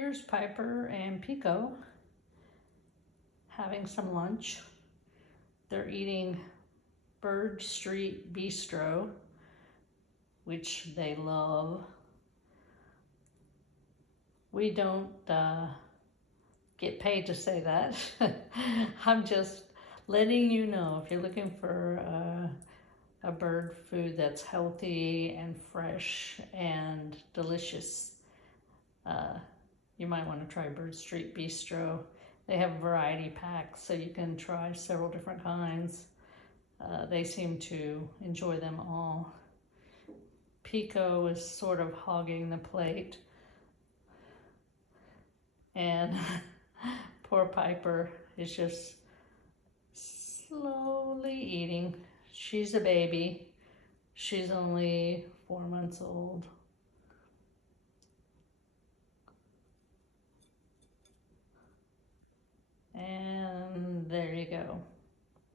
Here's Piper and Pico having some lunch. They're eating Bird Street Bistro, which they love. We don't get paid to say that. I'm just letting you know if you're looking for a bird food that's healthy and fresh and delicious. You might want to try Bird Street Bistro. They have variety packs, so you can try several different kinds. They seem to enjoy them all. Pico is sort of hogging the plate, and poor Piper is just slowly eating. She's a baby. She's only 4 months old. And there you go.